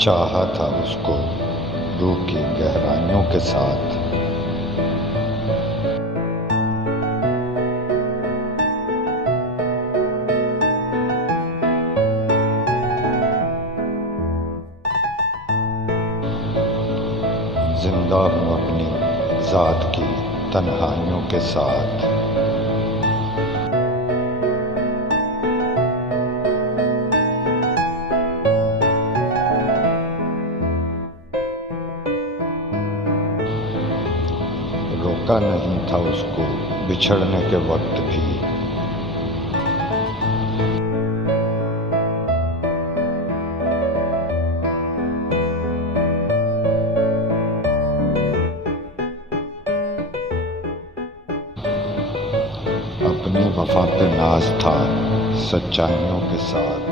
चाहा था उसको रूह की गहराइयों के साथ। जिंदा हूँ अपनी ज़ात की तन्हाइयों के साथ। रोका नहीं था उसको बिछड़ने के वक्त भी। अपनी वफा पे नाज था सच्चाइयों के साथ।